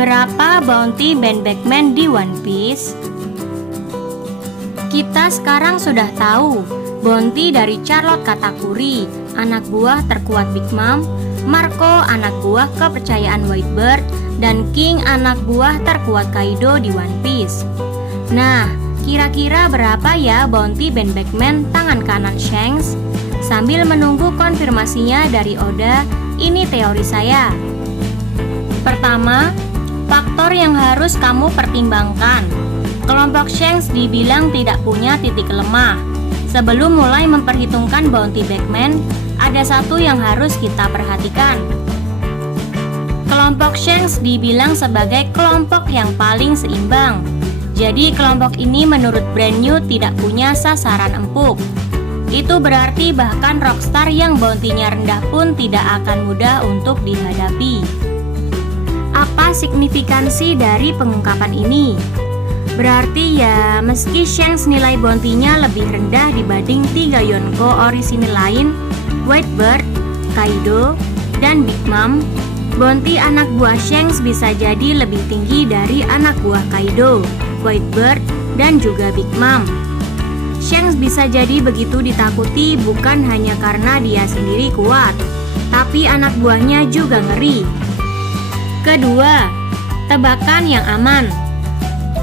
Berapa bounty Ben Beckman di One Piece? Kita sekarang sudah tahu bounty dari Charlotte Katakuri, anak buah terkuat Big Mom, Marco, anak buah kepercayaan Whitebird, dan King, anak buah terkuat Kaido di One Piece. Nah, kira-kira berapa ya bounty Ben Beckman tangan kanan Shanks? Sambil menunggu konfirmasinya dari Oda, ini teori saya. Pertama, faktor yang harus kamu pertimbangkan. Kelompok Shanks dibilang tidak punya titik lemah. Sebelum mulai memperhitungkan bounty Beckman, ada satu yang harus kita perhatikan. Kelompok Shanks dibilang sebagai kelompok yang paling seimbang. Jadi kelompok ini menurut Brand New tidak punya sasaran empuk. Itu berarti bahkan Rockstar yang bounty-nya rendah pun tidak akan mudah untuk dihadapi. Apa signifikansi dari pengungkapan ini? Berarti ya meski Shanks nilai bounty-nya lebih rendah dibanding 3 Yonko orisinil lain, Whitebird, Kaido, dan Big Mom, bounty anak buah Shanks bisa jadi lebih tinggi dari anak buah Kaido, Whitebird, dan juga Big Mom. Shanks bisa jadi begitu ditakuti bukan hanya karena dia sendiri kuat, tapi anak buahnya juga ngeri. Kedua, tebakan yang aman.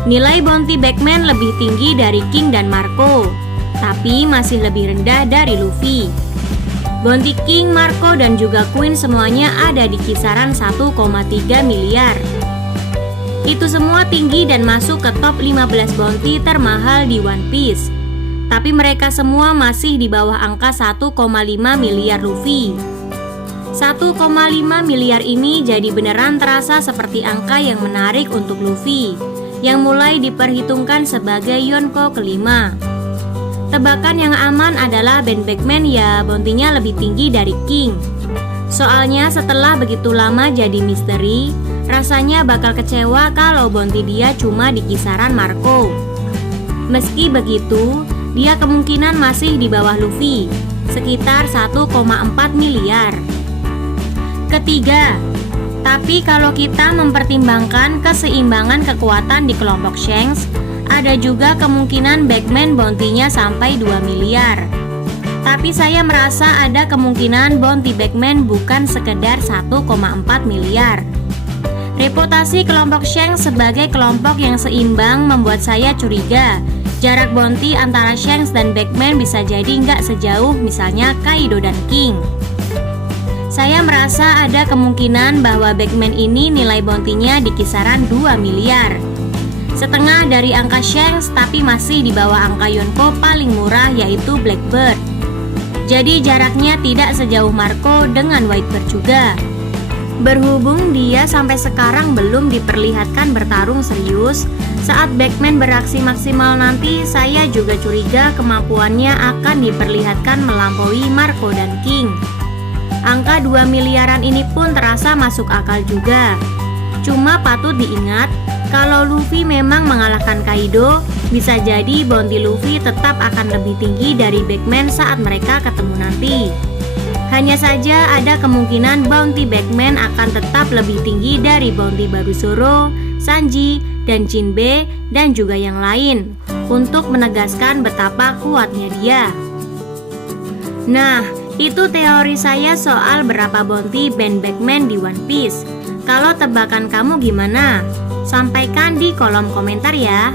Nilai bounty Beckman lebih tinggi dari King dan Marco, tapi masih lebih rendah dari Luffy. Bounty King, Marco, dan juga Queen semuanya ada di kisaran 1,3 miliar. Itu semua tinggi dan masuk ke top 15 bounty termahal di One Piece. Tapi mereka semua masih di bawah angka 1,5 miliar Luffy. 1,5 miliar ini jadi beneran terasa seperti angka yang menarik untuk Luffy, yang mulai diperhitungkan sebagai Yonko kelima. Tebakan yang aman adalah Ben Beckman ya bounty-nya lebih tinggi dari King. Soalnya setelah begitu lama jadi misteri, rasanya bakal kecewa kalau bounty dia cuma di kisaran Marco. Meski begitu, dia kemungkinan masih di bawah Luffy, sekitar 1,4 miliar. Ketiga, tapi kalau kita mempertimbangkan keseimbangan kekuatan di kelompok Shanks, ada juga kemungkinan Beckman bounty-nya sampai 2 miliar. Tapi saya merasa ada kemungkinan bounty Beckman bukan sekedar 1,4 miliar. Reputasi kelompok Shanks sebagai kelompok yang seimbang membuat saya curiga jarak bounty antara Shanks dan Beckman bisa jadi nggak sejauh misalnya Kaido dan King. Saya merasa ada kemungkinan bahwa Beckman ini nilai bounty-nya di kisaran 2 miliar. Setengah dari angka Shanks tapi masih di bawah angka Yonko paling murah yaitu Blackbird. Jadi jaraknya tidak sejauh Marco dengan Whitebird juga. Berhubung dia sampai sekarang belum diperlihatkan bertarung serius, saat Beckman beraksi maksimal nanti saya juga curiga kemampuannya akan diperlihatkan melampaui Marco dan King. Angka 2 miliaran ini pun terasa masuk akal juga. Cuma patut diingat, kalau Luffy memang mengalahkan Kaido, bisa jadi bounty Luffy tetap akan lebih tinggi dari Beckman saat mereka ketemu nanti. Hanya saja ada kemungkinan bounty Beckman akan tetap lebih tinggi dari bounty baru Zoro, Sanji, dan Jinbe, dan juga yang lain, untuk menegaskan betapa kuatnya dia. Nah, itu teori saya soal berapa bounty Ben Beckman di One Piece. Kalau tebakan kamu gimana? Sampaikan di kolom komentar ya.